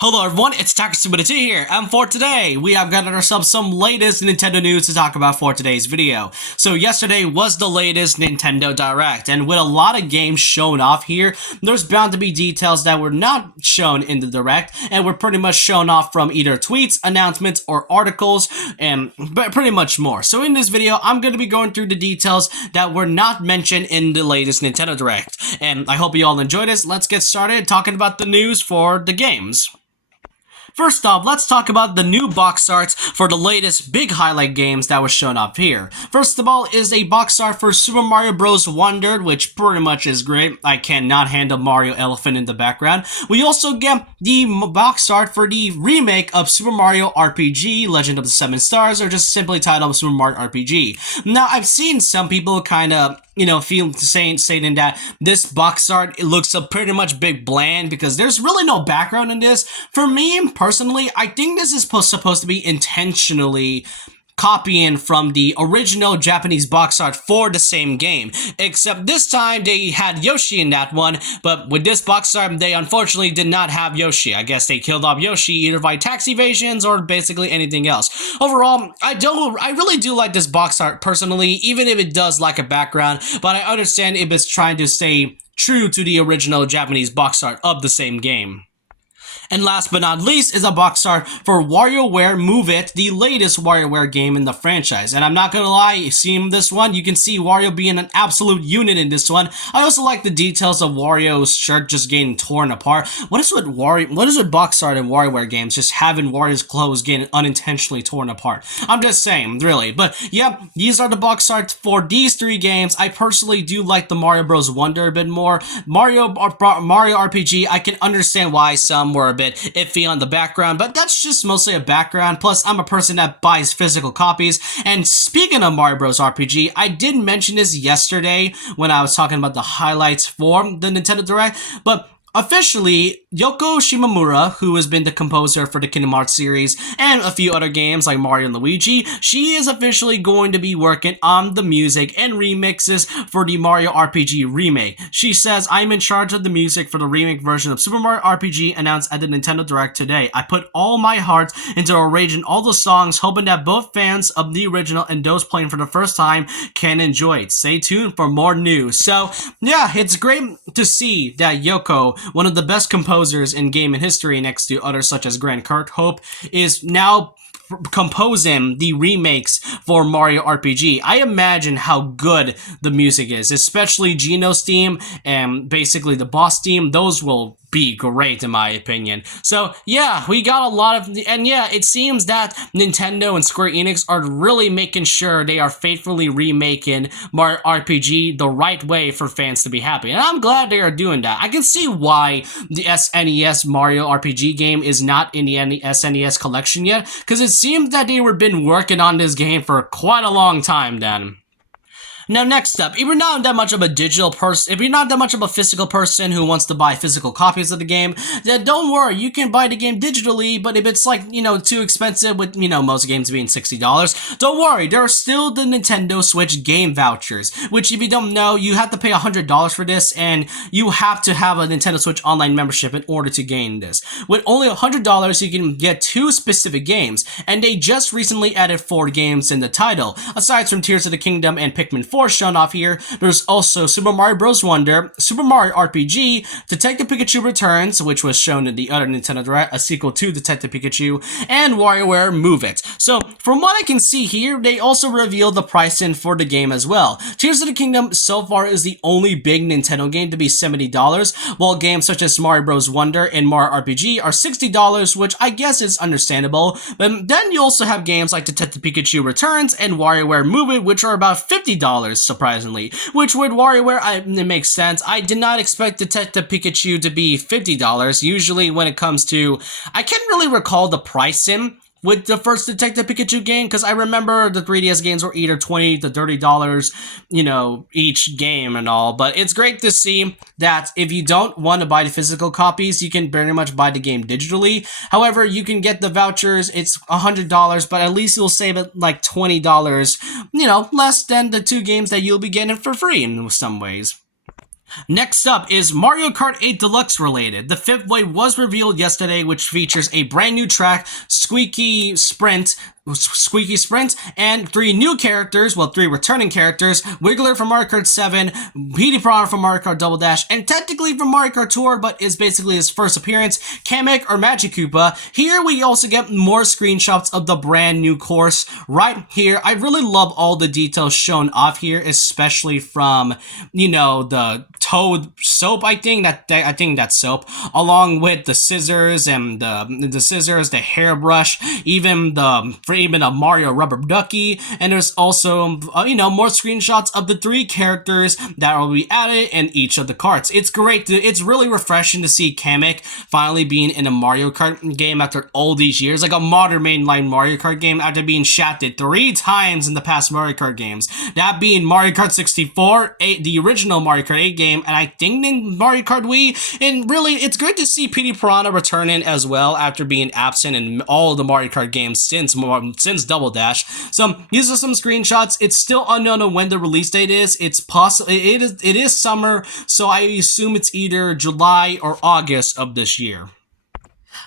Hello everyone, it's Takusuba2 here, and for today, we have got ourselves some latest Nintendo news to talk about for today's video. So yesterday was the latest Nintendo Direct, and with a lot of games shown off here, there's bound to be details that were not shown in the Direct, and were pretty much shown off from either tweets, announcements, or articles, and pretty much more. So in this video, I'm going to be going through the details that were not mentioned in the latest Nintendo Direct, and I hope you all enjoy this. Let's get started talking about the news for the games. First off, let's talk about the new box arts for the latest big highlight games that was shown up here. First of all is a box art for Super Mario Bros. Wonder, which pretty much is great. I cannot handle Mario Elephant in the background. We also get the box art for the remake of Super Mario RPG, Legend of the Seven Stars, or just simply titled Super Mario RPG. Now, I've seen some people kind of saying that this box art, it looks a pretty much big bland because there's really no background in this. For me, personally, I think this is supposed to be intentionally copying from the original Japanese box art for the same game, except this time they had Yoshi in that one, but with this box art they unfortunately did not have Yoshi. I guess they killed off Yoshi either by tax evasions or basically anything else. Overall, I really do like this box art personally, even if it does lack a background, but I understand if it's trying to stay true to the original Japanese box art of the same game. And last but not least is a box art for WarioWare Move It, the latest WarioWare game in the franchise. And I'm not gonna lie, seeing this one, you can see Wario being an absolute unit in this one. I also like the details of Wario's shirt just getting torn apart. What is with box art in WarioWare games, just having Wario's clothes getting unintentionally torn apart? I'm just saying, really. But yeah, these are the box art for these three games. I personally do like the Mario Bros. Wonder a bit more. Mario RPG, I can understand why some were bit iffy on the background, but that's just mostly a background. Plus, I'm a person that buys physical copies. And speaking of Mario Bros. RPG, I did mention this yesterday when I was talking about the highlights for the Nintendo Direct, but officially, Yoko Shimomura, who has been the composer for the Kingdom Hearts series and a few other games like Mario and Luigi, she is officially going to be working on the music and remixes for the Mario RPG remake. She says, "I'm in charge of the music for the remake version of Super Mario RPG announced at the Nintendo Direct today. I put all my heart into arranging all the songs, hoping that both fans of the original and those playing for the first time can enjoy it. Stay tuned for more news." So, yeah, it's great to see that Yoko, one of the best composers in gaming history next to others such as Grant Kirkhope, is now composing the remakes for Mario RPG. I imagine how good the music is, especially Gino's theme and basically the boss theme. Those will be great in my opinion. So yeah, we got a lot of, and yeah, it seems that Nintendo and Square Enix are really making sure they are faithfully remaking Mario RPG the right way for fans to be happy, and I'm glad they are doing that. I can see why the SNES Mario RPG game is not in the SNES collection yet, because it seems that they were been working on this game for quite a long time then. Now, next up, if you're not that much of a digital person, if you're not that much of a physical person who wants to buy physical copies of the game, then don't worry, you can buy the game digitally, but if it's like, too expensive with, most games being $60, don't worry, there are still the Nintendo Switch game vouchers, which if you don't know, you have to pay $100 for this, and you have to have a Nintendo Switch online membership in order to gain this. With only $100, you can get 2 specific games, and they just recently added 4 games in the title. Aside from Tears of the Kingdom and Pikmin 4, shown off here, there's also Super Mario Bros. Wonder, Super Mario RPG, Detective Pikachu Returns, which was shown in the other Nintendo Direct, a sequel to Detective Pikachu, and WarioWare Move It. So, from what I can see here, they also revealed the pricing for the game as well. Tears of the Kingdom so far is the only big Nintendo game to be $70, while games such as Mario Bros. Wonder and Mario RPG are $60, which I guess is understandable, but then you also have games like Detective Pikachu Returns and WarioWare Move It, which are about $50, surprisingly, which with WarioWare, it makes sense. I did not expect Detective Pikachu to be $50. Usually when it comes to, I can't really recall the pricing with the first Detective Pikachu game, because I remember the 3DS games were either $20 to $30, each game and all, but it's great to see that if you don't want to buy the physical copies, you can very much buy the game digitally. However, you can get the vouchers, it's $100, but at least you'll save it like $20, less than the 2 games that you'll be getting for free in some ways. Next up is Mario Kart 8 Deluxe related. The fifth wave was revealed yesterday, which features a brand new track, Squeaky Sprint, and three new characters, well, three returning characters, Wiggler from Mario Kart 7, Petey Piranha from Mario Kart Double Dash, and technically from Mario Kart Tour, but is basically his first appearance, Kamek or Magic Koopa. Here we also get more screenshots of the brand new course right here. I really love all the details shown off here, especially from, the Toad soap, I think that's soap, along with the scissors and the hairbrush, even a Mario rubber ducky, and there's also more screenshots of the three characters that will be added in each of the carts. It's great. It's really refreshing to see Kamek finally being in a Mario Kart game after all these years, like a modern mainline Mario Kart game after being shafted 3 times in the past Mario Kart games. That being Mario Kart 64, the original Mario Kart 8 game, and I think in Mario Kart Wii. And really, it's great to see Petey Piranha returning as well after being absent in all of the Mario Kart games since Double Dash. So these are some screenshots. It's still unknown on when the release date is. It's possible it is summer, so I assume it's either July or August of this year.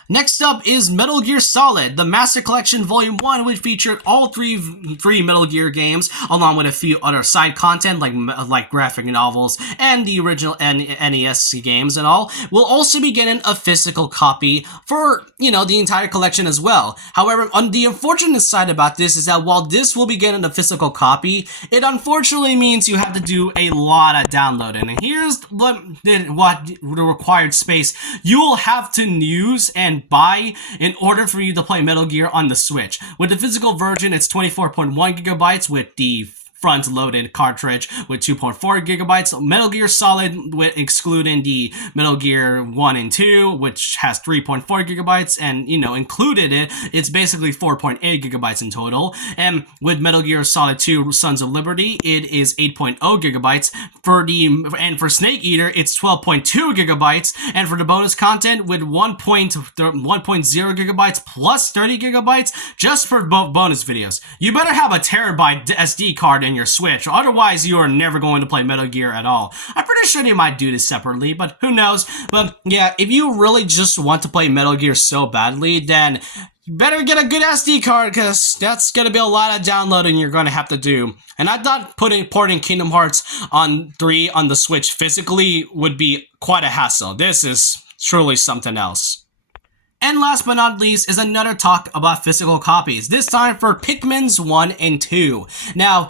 Next up is Metal Gear Solid, the Master Collection Volume 1, which featured all three Metal Gear games, along with a few other side content like graphic novels and the original NES games and all. We'll also be getting a physical copy for, the entire collection as well. However, on the unfortunate side about this is that while this will be getting a physical copy, it unfortunately means you have to do a lot of downloading. And here's what the required space you will have to use and buy in order for you to play Metal Gear on the Switch. With the physical version, it's 24.1 gigabytes with the front-loaded cartridge with 2.4 gigabytes. Metal Gear Solid, with excluding the Metal Gear 1 and 2, which has 3.4 gigabytes, and, included it's basically 4.8 gigabytes in total. And with Metal Gear Solid 2 Sons of Liberty, it is 8.0 gigabytes. For Snake Eater, it's 12.2 gigabytes. And for the bonus content, with 1.0 gigabytes plus 30 gigabytes, just for bonus videos. You better have a terabyte SD card in your Switch, otherwise you are never going to play Metal Gear at all. I'm pretty sure they might do this separately, but who knows. But yeah, if you really just want to play Metal Gear so badly, then you better get a good SD card, because that's going to be a lot of downloading you're going to have to do. And I thought porting Kingdom Hearts 3 on the Switch physically would be quite a hassle. This is truly something else. And last but not least is another talk about physical copies, this time for Pikmin's 1 and 2. Now,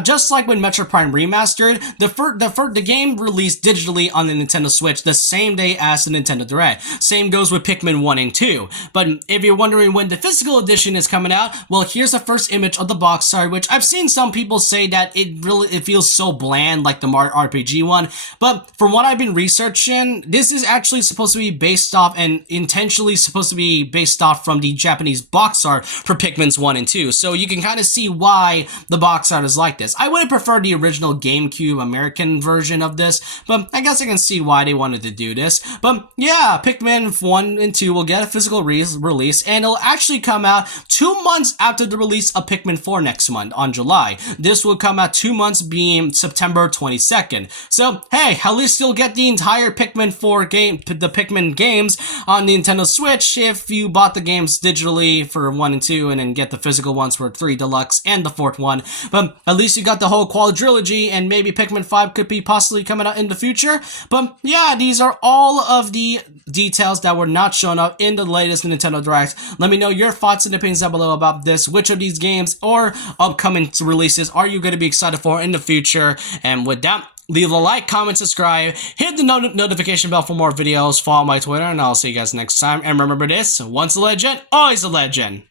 just like when Metro Prime Remastered, the game released digitally on the Nintendo Switch the same day as the Nintendo Direct. Same goes with Pikmin 1 and 2. But if you're wondering when the physical edition is coming out, well, here's the first image of the box art, which I've seen some people say that it feels so bland like the Mario RPG one. But from what I've been researching, this is actually supposed to be based off and intentionally supposed to be based off from the Japanese box art for Pikmin's 1 and 2, so you can kind of see why the box art is like this. I would have preferred the original GameCube American version of this, but I guess I can see why they wanted to do this. But yeah, Pikmin 1 and 2 will get a physical release, and it'll actually come out 2 months after the release of Pikmin 4 next month, on July. This will come out 2 months, being September 22nd. So hey, at least you'll get the entire Pikmin 4 game, the Pikmin games on the Nintendo Switch if you bought the games digitally for 1 and 2 and then get the physical ones for 3 Deluxe and the 4th one. But at least you got the whole quadrilogy, and maybe Pikmin 5 could be possibly coming out in the future. But yeah, these are all of the details that were not shown up in the latest Nintendo Direct. Let me know your thoughts and opinions down below about this. Which of these games or upcoming releases are you going to be excited for in the future? And with that, leave a like, comment, subscribe, hit the notification bell for more videos, follow my Twitter, and I'll see you guys next time. And remember this, once a legend, always a legend.